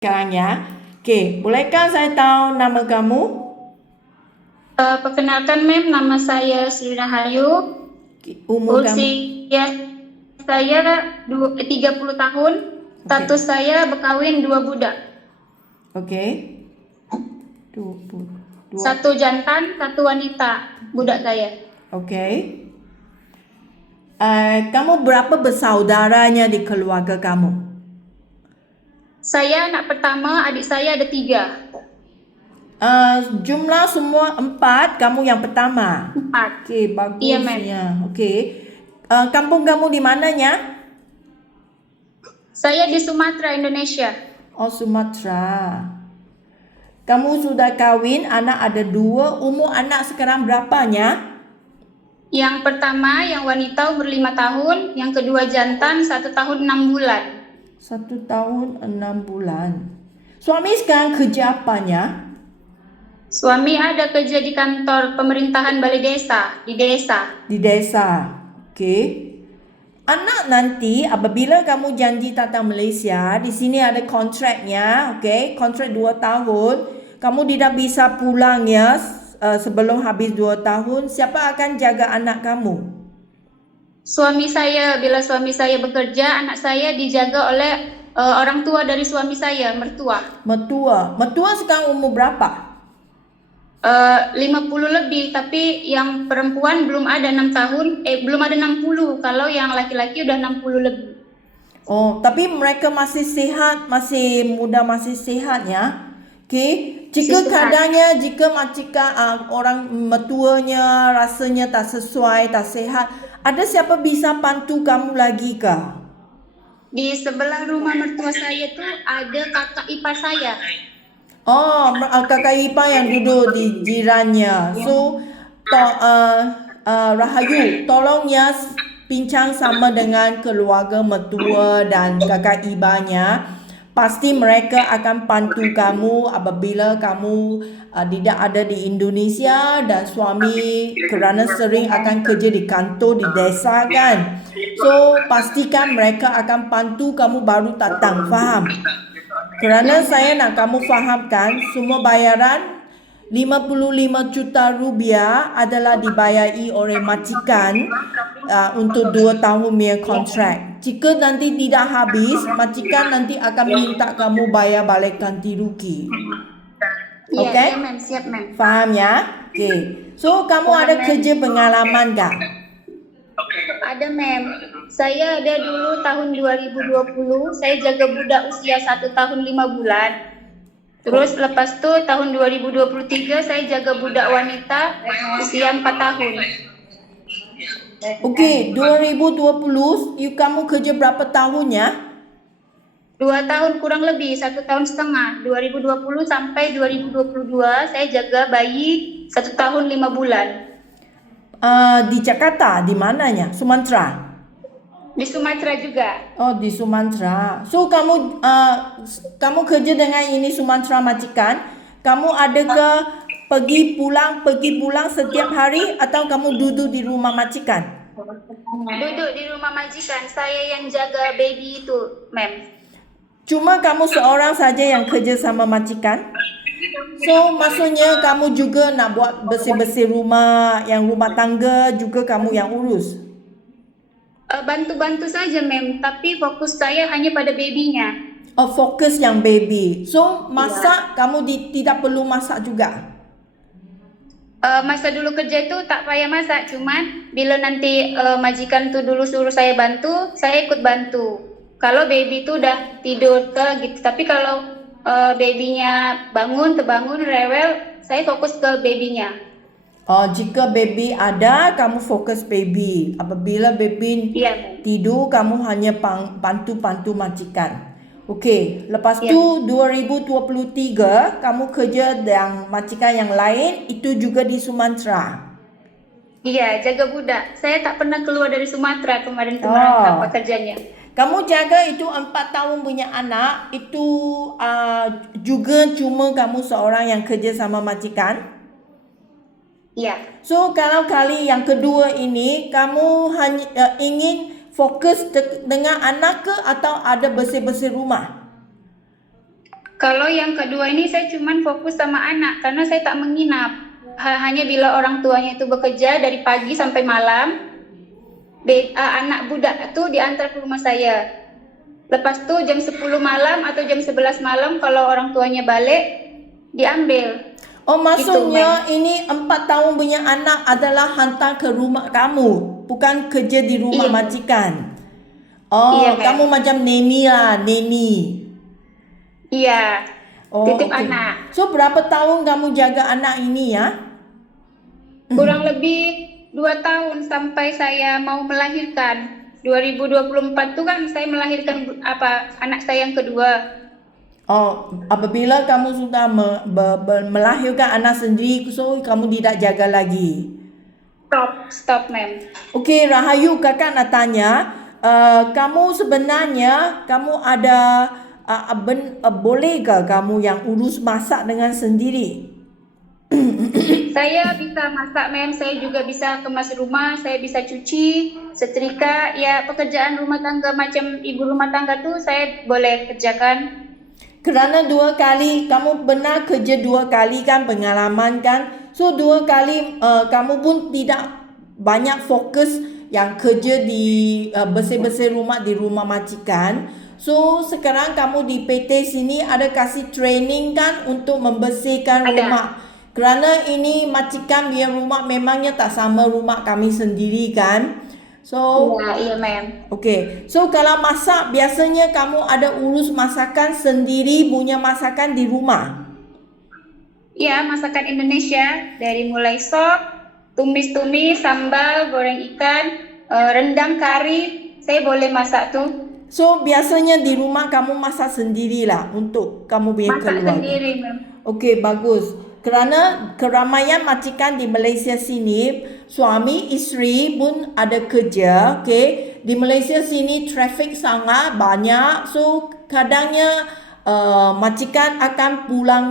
Sekarang ya. Okey, bolehkah saya tahu nama kamu? Perkenalkan Mem, nama saya Sri Rahayu. Umur kamu? Usia saya 30 tahun. Okey. Status saya berkahwin 2 budak. Okey. 22. Satu jantan, satu wanita budak saya. Okey. Kamu berapa bersaudaranya di keluarga kamu? Saya anak pertama, adik saya ada 3. Jumlah semua 4, kamu yang pertama. 4. Okey, Iya Mem. bagusnya. Okey. Kampung kamu di mananya? Saya di Sumatera, Indonesia. Oh, Sumatera. Kamu sudah kahwin, anak ada 2. Umur anak sekarang berapanya? Yang pertama, yang wanita umur 5 tahun. Yang kedua jantan 1 tahun 6 bulan. 1 tahun 6 bulan. Suami sekarang kerja apanya? Suami ada kerja di kantor pemerintahan balai desa, di desa. Di desa. Okey. Anak nanti apabila kamu janji datang Malaysia, di sini ada kontraknya, okey? Kontrak 2 tahun. Kamu tidak bisa pulang ya sebelum habis 2 tahun. Siapa akan jaga anak kamu? Suami saya, bila suami saya bekerja, anak saya dijaga oleh orang tua dari suami saya, mertua. Mertua. Mertua sekarang umur berapa? 50 lebih, tapi yang perempuan belum ada 6 tahun, belum ada 60. Kalau yang laki-laki udah 60 lebih. Oh, tapi mereka masih sihat, masih muda, masih sihat ya. Okey, jika keadaannya, jika orang mertuanya rasanya tak sesuai, tak sihat, ada siapa bisa bantu kamu lagi kah? Di sebelah rumah mertua saya tuh ada kakak ipar saya. Oh, kakak ipar yang duduk di jirannya. So, Rahayu, tolong ya bincang sama dengan keluarga mertua dan kakak iparnya. Pasti mereka akan bantu kamu apabila kamu tidak ada di Indonesia dan suami kerana sering akan kerja di kantor di desa kan. So, pastikan mereka akan bantu kamu baru datang, faham? Kerana saya nak kamu fahamkan, semua bayaran 55 juta rupiah adalah dibayari oleh majikan untuk 2 tahun punya kontrak. Jika nanti tidak habis, majikan nanti akan minta kamu bayar balik ganti rugi. Iya, Okey? iya Mem, siap Mem. Faham ya? Okey. So, kamu Faham, ada Mem. kerja pengalaman tak? Ada Mem. Saya ada dulu tahun 2020, saya jaga budak usia 1 tahun 5 bulan. Terus lepas tu tahun 2023 saya jaga budak wanita usia 4 tahun. Okey, 2020 kamu kerja berapa tahun ya? 2 tahun kurang lebih, 1 tahun setengah. 2020 sampai 2022 saya jaga bayi 1 tahun 5 bulan. Di Jakarta, di mananya? Sumatera? Di Sumatera juga. Oh, di Sumatera. So kamu kerja dengan ini Sumatera majikan? Kamu adakah pergi pulang setiap hari atau kamu duduk di rumah majikan? Duduk di rumah majikan, saya yang jaga baby itu, Mem. Cuma kamu seorang saja yang kerja sama majikan? So maksudnya kamu juga nak buat bersih-bersih rumah, yang rumah tangga juga kamu yang urus? Bantu-bantu saja Mem, tapi fokus saya hanya pada babynya. Oh, fokus yang baby. So masak kamu tidak perlu masak juga? Masa dulu kerja itu tak payah masak, cuman bila nanti majikan tuh dulu suruh saya bantu, saya ikut bantu. Kalau baby itu udah tidur ke gitu, tapi kalau babynya terbangun, rewel, saya fokus ke babynya. Oh, jika baby ada, kamu fokus baby. Apabila baby tidur, kamu hanya bantu-bantu majikan. Okey, lepas tu 2023, kamu kerja dengan majikan yang lain, itu juga di Sumatera. Iya, jaga budak. Saya tak pernah keluar dari Sumatera kemarin-kemarin apa kerjanya. Kamu jaga itu 4 tahun punya anak, itu juga cuma kamu seorang yang kerja sama majikan? Iya. So kalau kali yang kedua ini kamu hanya ingin fokus dengan anak ke atau ada bersih-bersih rumah? Kalau yang kedua ini saya cuman fokus sama anak karena saya tak menginap. Hanya bila orang tuanya itu bekerja dari pagi sampai malam, anak budak itu diantar ke rumah saya. Lepas itu jam 10 malam atau jam 11 malam kalau orang tuanya balik, diambil. Oh, Gitu, maksudnya Mem. ini 4 tahun punya anak adalah hantar ke rumah kamu, bukan kerja di rumah Iya, majikan. iya, Oh, Mem. kamu macam neni lah, neni. Iya, Oh, titip okey. anak. So, berapa tahun kamu jaga anak ini ya? Kurang lebih 2 tahun sampai saya mau melahirkan. 2024 tuh kan saya melahirkan anak saya yang kedua. Oh, apabila kamu sudah melahirkan anak sendiri, so kamu tidak jaga lagi. Stop, Mem. Okey, Rahayu, kakak nak tanya, kamu sebenarnya kamu ada bolehkah kamu yang urus masak dengan sendiri? Saya bisa masak, Mem. Saya juga bisa kemas rumah. Saya bisa cuci, setrika. Ya, pekerjaan rumah tangga macam ibu rumah tangga tuh saya boleh kerjakan. Kerana 2 kali, kamu pernah kerja 2 kali kan, pengalaman kan. So 2 kali kamu pun tidak banyak fokus yang kerja di bersih-bersih rumah di rumah majikan. So sekarang kamu di PT sini ada kasih training kan untuk membersihkan Ada. rumah. Kerana ini majikan punya rumah memangnya tak sama rumah kami sendiri kan. So Iya, iya, Mem. okey. So kalau masak biasanya kamu ada urus masakan sendiri punya masakan di rumah. Iya, masakan Indonesia dari mulai sop, tumis-tumis, sambal, goreng ikan, rendang, kari, saya boleh masak tuh. So biasanya di rumah kamu masak sendirilah untuk kamu punya Masak keluarga. sendiri, Mem. Okey, bagus. Kerana keramaian majikan di Malaysia sini, suami isteri pun ada kerja, okey. Di Malaysia sini traffic sangat banyak, so kadangnya majikan akan pulang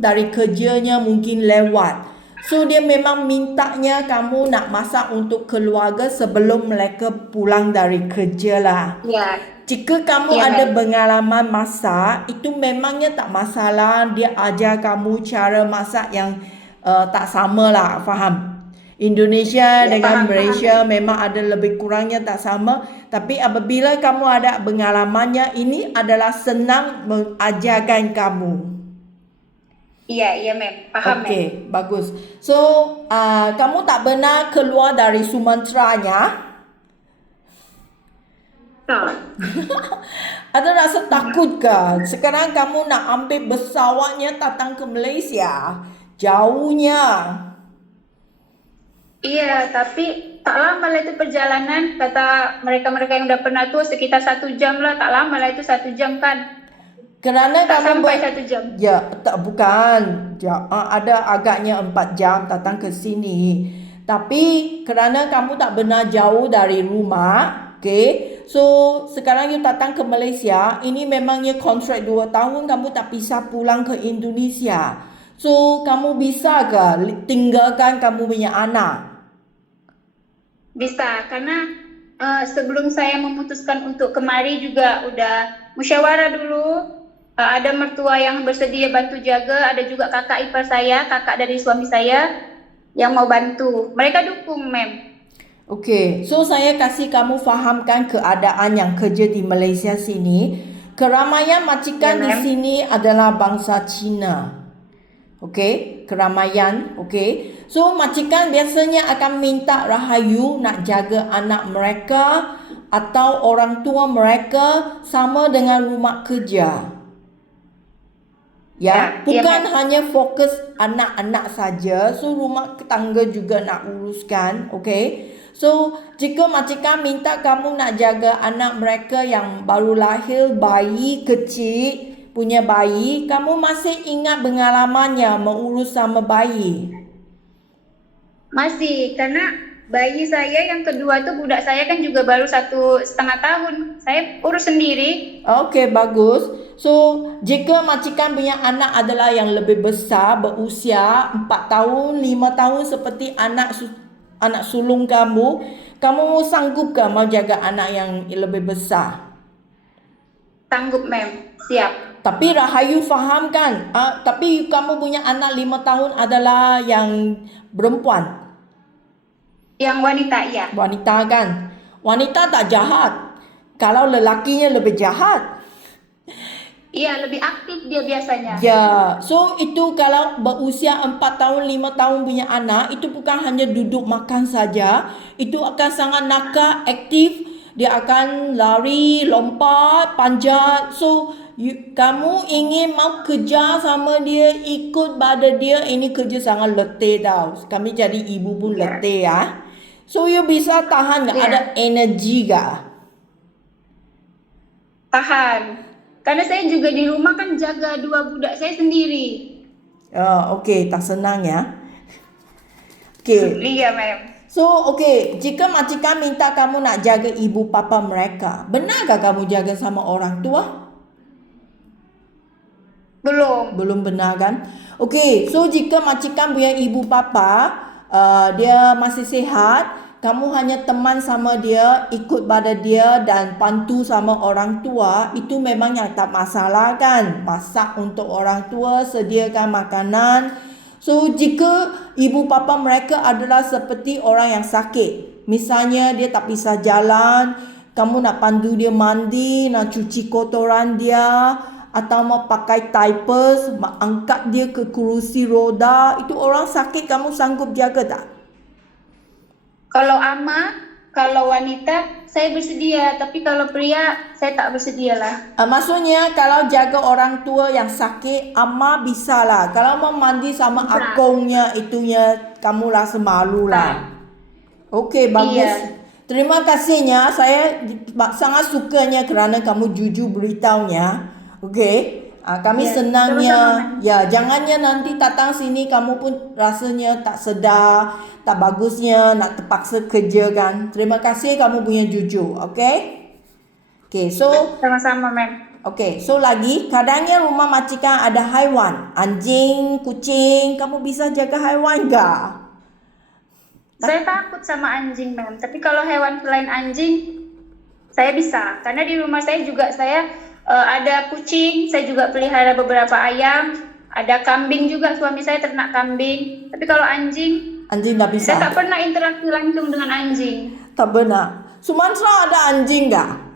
dari kerjanya mungkin lewat. So dia memang mintanya kamu nak masak untuk keluarga sebelum mereka pulang dari kerja lah. Iya, Jika kamu iya, ada Mem. pengalaman masak, itu memangnya tak masalah. Dia ajar kamu cara masak yang tak sama lah, faham? Indonesia Ya, dengan paham, Malaysia Mem. memang ada lebih kurangnya tak sama. Tapi apabila kamu ada pengalamannya, ini adalah senang mengajarkan kamu. Iya, iya, Mem. Paham, Mem. Okey, bagus. So, kamu tak pernah keluar dari Sumateranya? Tak. Ada rasa takut ke? Sekarang kamu nak ambil pesawatnya datang ke Malaysia. Jauhnya. Iya, tapi tak lama lah itu perjalanan. Kata mereka-mereka yang udah pernah tuh sekitar 1 jam lah. Tak lama lah itu 1 jam kan. Kerana Tak kamu sampai 1 jam. Ya, tak bukan. Ada agaknya 4 jam datang ke sini. Tapi kerana kamu tak pernah jauh dari rumah, okay? So, sekarang you datang ke Malaysia, ini memangnya kontrak 2 tahun kamu tak bisa pulang ke Indonesia. So, kamu bisa ke tinggalkan kamu punya anak? Bisa, karena sebelum saya memutuskan untuk kemari juga udah musyawarah dulu. Ada mertua yang bersedia bantu jaga, ada juga kakak ipar saya, kakak dari suami saya yang mau bantu. Mereka dukung, Mem. Okey, so saya kasih kamu fahamkan keadaan yang kerja di Malaysia sini. Keramaian Ya, majikan di Mem. sini adalah bangsa Cina. Okey, keramaian, okey. So majikan biasanya akan minta Rahayu nak jaga anak mereka atau orang tua mereka sama dengan rumah kerja. Ya, Ya, bukan Mem. hanya fokus anak-anak saja, so rumah tangga juga nak uruskan, okey? So, jika majikan minta kamu nak jaga anak mereka yang baru lahir, bayi kecil, punya bayi, kamu masih ingat pengalamannya mengurus sama bayi? Masih, karena bayi saya yang kedua tuh budak saya kan juga baru 1,5 tahun. Saya urus sendiri. Okey, bagus. So, jika majikan punya anak adalah yang lebih besar, berusia 4 tahun, 5 tahun seperti anak sulung kamu, kamu sanggup ke mau jaga anak yang lebih besar? Sanggup, Mem. Siap. Tapi Rahayu faham kan? Tapi kamu punya anak 5 tahun adalah yang perempuan, Yang wanita, iya. wanita kan? Wanita tak jahat. Kalau lelakinya lebih jahat. Iya, lebih aktif dia biasanya. Ya, so itu kalau berusia 4 tahun, 5 tahun punya anak, itu bukan hanya duduk makan saja, itu akan sangat nakal, aktif, dia akan lari, lompat, panjat. So, kamu ingin mau kerja sama dia, ikut pada dia, ini kerja sangat letih tau. Kami jadi ibu pun Iya. letih ya. So, you bisa tahan gak? Iya. Ada energi gak? Tahan. Karena saya juga di rumah kan jaga 2 budak saya sendiri. Okey, tak senang ya. Okey. Iya, Mem. So, jika majikan minta kamu nak jaga ibu bapa mereka, benarkah kamu jaga sama orang tua? Belum. Belum benar kan? So jika majikan punya ibu bapa, dia masih sihat, kamu hanya teman sama dia, ikut pada dia dan bantu sama orang tua, itu memang yang tak masalah kan? Masak untuk orang tua, sediakan makanan. So, jika ibu bapa mereka adalah seperti orang yang sakit, misalnya dia tak bisa jalan, kamu nak pandu dia mandi, nak cuci kotoran dia, atau mau pakai diapers, angkat dia ke kerusi roda, itu orang sakit kamu sanggup jaga tak? Kalau kalau wanita saya bersedia, tapi kalau pria saya tak bersedia lah. Maksudnya kalau jaga orang tua yang sakit, ama bisa lah. Kalau mau mandi sama Bisa. akongnya, itunya kamu rasa malu lah. Bagus. Iya. Terima kasihnya. Saya sangat sukanya kerana kamu jujur beritahunya. Kami Ya, senangnya. sama-sama. Ya, jangannya nanti datang sini kamu pun rasanya tak sedar, tak bagusnya nak terpaksa kerja kan. Terima kasih kamu punya jujur. So Sama-sama, Mem. so lagi kadangnya rumah majikan ada haiwan, anjing, kucing, kamu bisa jaga haiwan gak? Saya takut sama anjing, Mem. Tapi kalau hewan selain anjing, saya bisa. Karena di rumah saya juga ada kucing, saya juga pelihara beberapa ayam, ada kambing juga, suami saya ternak kambing. Tapi kalau anjing tak bisa. saya tak pernah interaksi langsung dengan anjing. Tak benar. Sumatera ada anjing gak?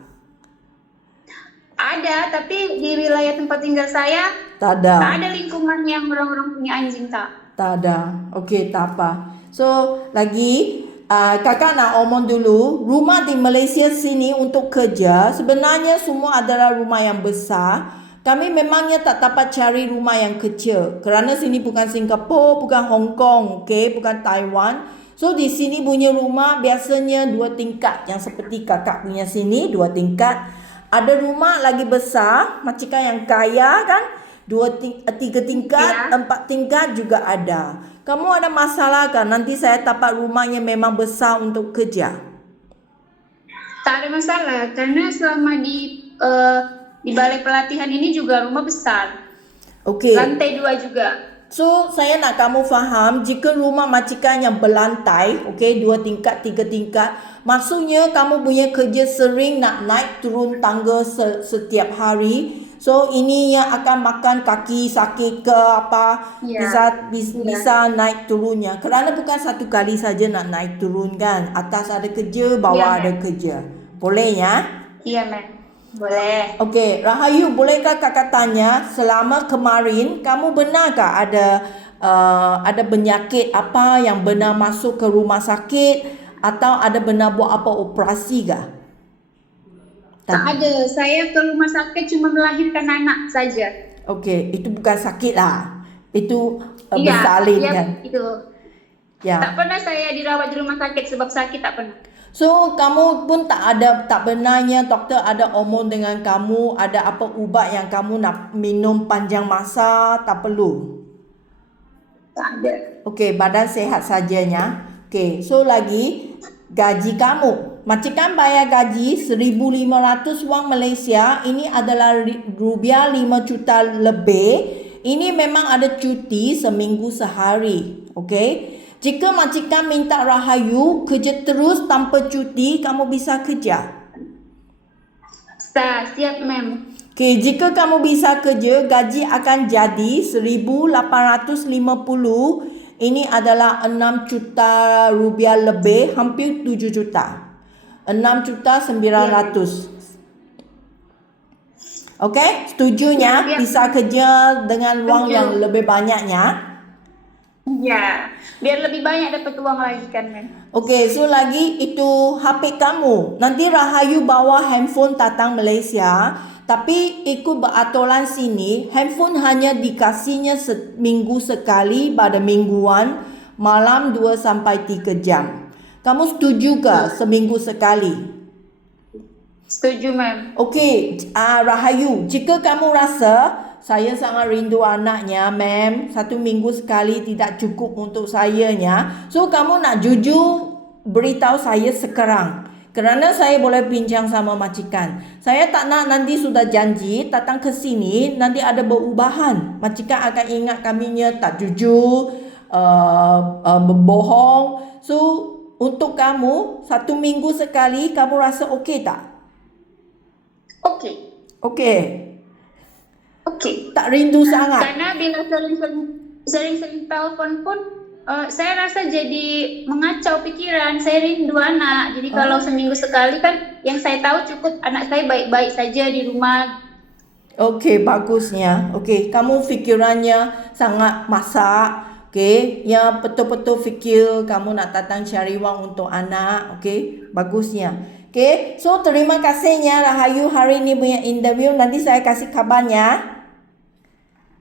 Ada, tapi di wilayah tempat tinggal saya Tak ada. tak ada lingkungan yang orang-orang punya anjing, tak. Tak ada. Tak apa. So lagi kakak nak omong dulu, rumah di Malaysia sini untuk kerja sebenarnya semua adalah rumah yang besar. Kami memangnya tak dapat cari rumah yang kecil kerana sini bukan Singapura, bukan Hong Kong, bukan Taiwan. So di sini punya rumah biasanya 2 tingkat, yang seperti kakak punya sini 2 tingkat. Ada rumah lagi besar, majikan yang kaya kan, 3 tingkat, 4 tingkat juga ada. Kamu ada masalah kan? Nanti saya dapat rumahnya memang besar untuk kerja. Tak ada masalah, karena selama di balai pelatihan ini juga rumah besar. Lantai 2 juga. So, saya nak kamu faham, jika rumah majikan yang berlantai, 2 tingkat, 3 tingkat, maksudnya kamu punya kerja sering nak naik turun tangga setiap hari. So, ini yang akan makan kaki sakit ke apa, bisa naik turunnya. Kerana bukan satu kali saja nak naik turun kan. Atas ada kerja, bawah ada kerja. Boleh ya? Iya, Mem. Boleh. Rahayu, bolehkah kakak tanya, selama kemarin kamu benarkah ada penyakit apa yang benar masuk ke rumah sakit atau ada benar buat apa operasi kah? Tak ada. Saya ke rumah sakit cuma melahirkan anak saja. Itu bukan sakit lah. Itu bersalin kan? Itu. Ya. Tak pernah saya dirawat di rumah sakit sebab sakit, tak pernah. So, kamu pun tak benarnya doktor ada omong dengan kamu, ada apa ubat yang kamu nak minum panjang masa, tak perlu? Tak ada. Badan sehat sajanya. So lagi gaji kamu. Majikan bayar gaji 1,500 wang Malaysia. Ini adalah rupiah 5 juta lebih. Ini memang ada cuti seminggu sehari. Jika majikan minta Rahayu kerja terus tanpa cuti, kamu bisa kerja? Siap, Mem. Okey, jika kamu bisa kerja, gaji akan jadi 1,850. Ini adalah 6 juta rupiah lebih, hampir 7 juta. 6,9 juta. Okey, setujunya Ya, bisa kerja dengan wang setuju. yang lebih banyaknya. Ya, biar lebih banyak dapat uang lagi kan, Mem. Okey, so lagi itu HP kamu. Nanti Rahayu bawa handphone datang Malaysia, tapi ikut beraturan sini, handphone hanya dikasihnya seminggu sekali pada mingguan, malam 2 sampai 3 jam. Kamu setuju ke seminggu sekali? Setuju, Mem. Okey, Rahayu, jika kamu rasa saya sangat rindu anaknya, ma'am, 1 minggu sekali tidak cukup untuk sayanya. So, kamu nak jujur beritahu saya sekarang. Kerana saya boleh bincang sama majikan. Saya tak nak nanti sudah janji datang ke sini, nanti ada perubahan. Majikan akan ingat kaminya tak jujur, berbohong. So, untuk kamu, 1 minggu sekali, kamu rasa okey tak? Okey. Okey. Okey. Tak rindu sangat. Karena bila sering-sering telepon pun saya rasa jadi mengacau pikiran. Saya rindu anak. Jadi kalau seminggu sekali kan yang saya tahu cukup anak saya baik-baik saja di rumah. Okey, bagusnya. Okey, kamu fikirannya sangat masak. Okey, ya betul-betul fikir kamu nak datang cari wang untuk anak. Okey, bagusnya. Okey, so terima kasihnya Rahayu hari ini punya interview. Nanti saya kasih kabarnya.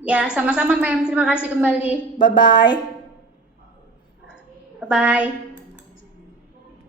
Ya, sama-sama, Mem. Terima kasih kembali. Bye-bye. Bye-bye.